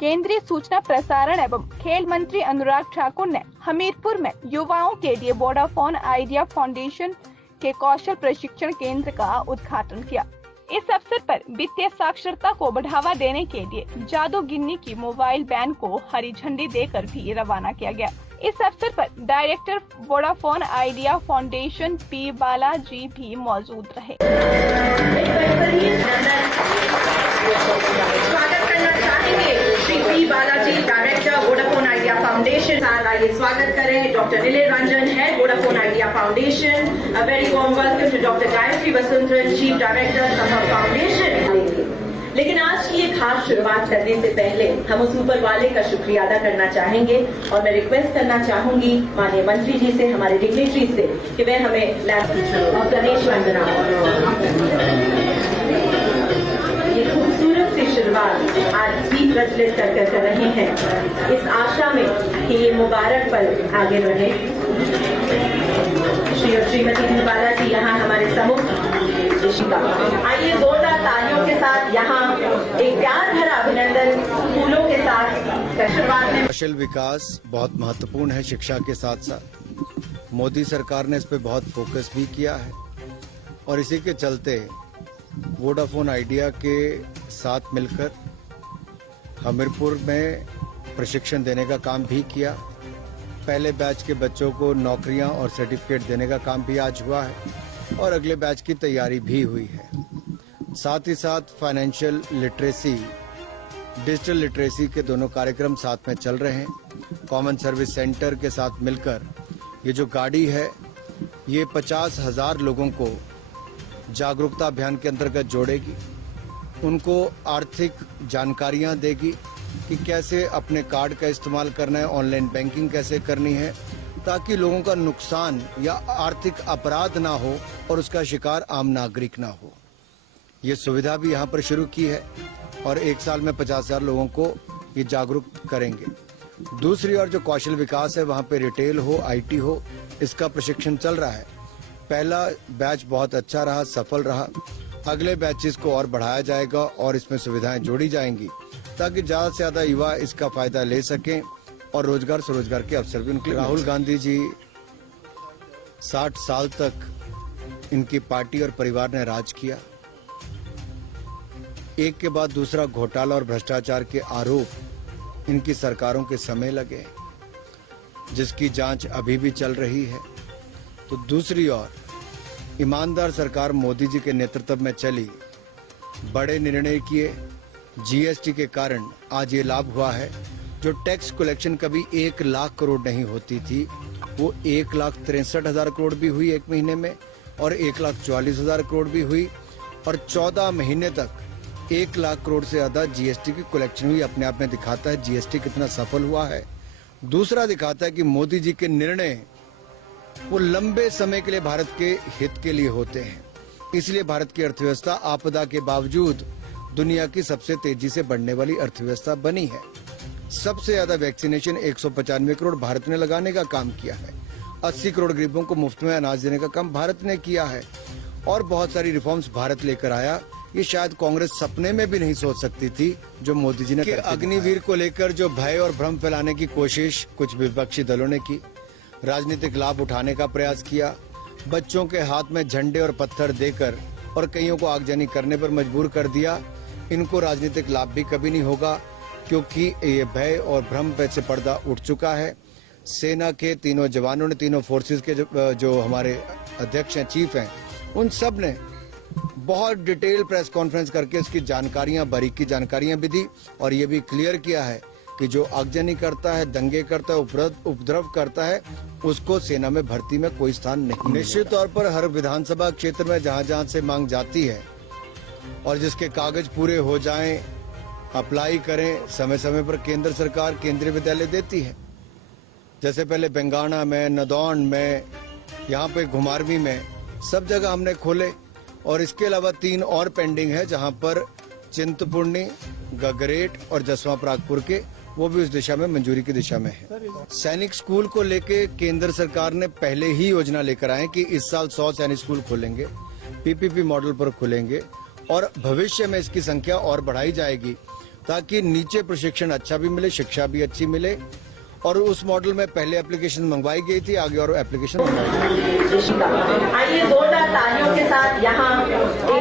केंद्रीय सूचना प्रसारण एवं खेल मंत्री अनुराग ठाकुर ने हमीरपुर में युवाओं के लिए वोडाफोन आइडिया फाउंडेशन के कौशल प्रशिक्षण केंद्र का उद्घाटन किया। इस अवसर पर वित्तीय साक्षरता को बढ़ावा देने के लिए जादूगिन्नी की मोबाइल वैन को हरी झंडी देकर भी रवाना किया गया। इस अवसर पर director Vodafone Idea Foundation P Balaji भी मौजूद रहे। स्वागत करना चाहेंगे Shri P Balaji, director Vodafone Idea Foundation. आइए स्वागत करें डॉक्टर नीलेश रंजन है Vodafone Idea Foundation. A very warm welcome to doctor Gayatri Vasundharan, chief director Sambhav Foundation. लेकिन आज की ये खास शुरुआत करने से पहले हम उस ऊपर वाले का शुक्रिया अदा करना चाहेंगे और मैं रिक्वेस्ट करना चाहूंगी माननीय मंत्री जी से, हमारे डिग्नेटरी से, कि वे हमें गणेश वंदना, ये खूबसूरत सी शुरुआत आज भी प्रज्वलित कर रहे हैं, इस आशा में कि ये मुबारक पल आगे बढ़े। श्री और श्रीमती पी बालाजी यहाँ हमारे सम्मुख। आइए जोरदार तालियों के साथ यहाँ एक प्यार भरा अभिनंदन फूलों के साथ शुरुआत में। कौशल विकास बहुत महत्वपूर्ण है शिक्षा के साथ साथ। मोदी सरकार ने इस पे बहुत फोकस भी किया है और इसी के चलते वोडाफोन आइडिया के साथ मिलकर हमीरपुर में प्रशिक्षण देने का काम भी किया। पहले बैच के बच्चों को नौकरियां और सर्टिफिकेट देने का काम भी आज हुआ है और अगले बैच की तैयारी भी हुई है। साथ ही साथ फाइनेंशियल लिटरेसी, डिजिटल लिटरेसी के दोनों कार्यक्रम साथ में चल रहे हैं। कॉमन सर्विस सेंटर के साथ मिलकर ये जो गाड़ी है ये 50,000 लोगों को जागरूकता अभियान के अंतर्गत जोड़ेगी, उनको आर्थिक जानकारियां देगी कि कैसे अपने कार्ड का इस्तेमाल करना है, ऑनलाइन बैंकिंग कैसे करनी है, ताकि लोगों का नुकसान या आर्थिक अपराध ना हो और उसका शिकार आम नागरिक ना हो। ये सुविधा भी यहाँ पर शुरू की है और एक साल में 50,000 लोगों को ये जागरूक करेंगे। दूसरी ओर जो कौशल विकास है वहाँ पे रिटेल हो, आईटी हो, इसका प्रशिक्षण चल रहा है। पहला बैच बहुत अच्छा रहा, सफल रहा। अगले बैचेस को और बढ़ाया जाएगा और इसमें सुविधाएं जोड़ी जाएंगी ताकि ज्यादा से ज्यादा युवा इसका फायदा ले सकें और रोजगार स्वरोजगार के अवसर भी उनके। राहुल गांधी जी 60 साल तक इनकी पार्टी और परिवार ने राज किया। एक के बाद दूसरा घोटाला और भ्रष्टाचार के आरोप इनकी सरकारों के समय लगे, जिसकी जांच अभी भी चल रही है। तो दूसरी ओर ईमानदार सरकार मोदी जी के नेतृत्व में चली, बड़े निर्णय किए। जीएसटी के कारण आज ये लाभ हुआ है। जो टैक्स कलेक्शन कभी 1 लाख करोड़ नहीं होती थी, वो 1,63,000 करोड़ भी हुई एक महीने में और 1,44,000 करोड़ भी हुई और 14 महीने तक 1 लाख करोड़ से ज्यादा जीएसटी की कलेक्शन हुई। अपने आप में दिखाता है जीएसटी कितना सफल हुआ है। दूसरा दिखाता है कि मोदी जी के निर्णय वो लंबे समय के लिए भारत के हित के लिए होते हैं। इसलिए भारत की अर्थव्यवस्था आपदा के बावजूद दुनिया की सबसे तेजी से बढ़ने वाली अर्थव्यवस्था बनी है। सबसे ज्यादा वैक्सीनेशन 195 करोड़ भारत ने लगाने का काम किया है। 80 करोड़ गरीबों को मुफ्त में अनाज देने का काम भारत ने किया है और बहुत सारी रिफॉर्म्स भारत लेकर आया। ये शायद कांग्रेस सपने में भी नहीं सोच सकती थी जो मोदी जी ने। अग्निवीर को लेकर जो भय और भ्रम फैलाने की कोशिश कुछ विपक्षी दलों ने की, राजनीतिक लाभ उठाने का प्रयास किया, बच्चों के हाथ में झंडे और पत्थर देकर और कईयों को आगजनी करने पर मजबूर कर दिया। इनको राजनीतिक लाभ भी कभी नहीं होगा क्योंकि ये भय और भ्रम पे से पर्दा उठ चुका है। सेना के तीनों जवानों ने, तीनों फोर्सेस के जो हमारे अध्यक्ष हैं, चीफ हैं, उन सब ने बहुत डिटेल प्रेस कॉन्फ्रेंस करके इसकी जानकारियां, बारीकी जानकारियां भी दी और ये भी क्लियर किया है कि जो आगजनी करता है, दंगे करता है, उपद्रव करता है, उसको सेना में भर्ती में कोई स्थान नहीं। निश्चित तौर पर हर विधानसभा क्षेत्र में जहां जहां से मांग जाती है और जिसके कागज पूरे हो जाएं, अप्लाई करें, समय समय पर केंद्र सरकार केंद्रीय विद्यालय देती है। जैसे पहले बेंगाना में, नदौन में, यहाँ पे घुमारवी में, सब जगह हमने खोले और इसके अलावा 3 और पेंडिंग है जहाँ पर चिंतपूर्णी, गगरेट और जसवां परागपुर के, वो भी उस दिशा में मंजूरी की दिशा में है। सैनिक स्कूल को लेके केंद्र सरकार ने पहले ही योजना लेकर आए कि इस साल 100 सैनिक स्कूल खोलेंगे। पीपीपी मॉडल पर खुलेंगे और भविष्य में इसकी संख्या और बढ़ाई जाएगी ताकि नीचे प्रशिक्षण अच्छा भी मिले, शिक्षा भी अच्छी मिले। और उस मॉडल में पहले एप्लीकेशन मंगवाई गई थी, आगे और एप्लीकेशन मंगवाई जाएगी। आइए जोरदार तालियों के साथ यहाँ